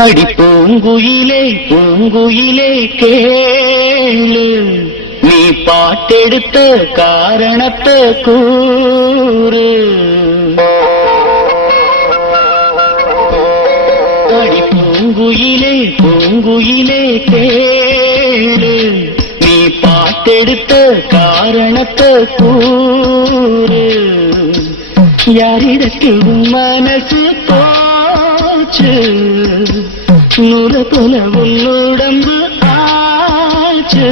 அடி பூங்குயிலே பூங்குயிலே கேளு, நீ பாட்டெடுத்த காரணத்தை கூறு. அடி பூங்குயிலே பூங்குயிலே கேளு, நீ பாட்டெடுத்த காரணத்தை கூறு. யாரிடத்தில் மனசு போச்சு, நூறு போல உன்னுடம்பு ஆச்சு.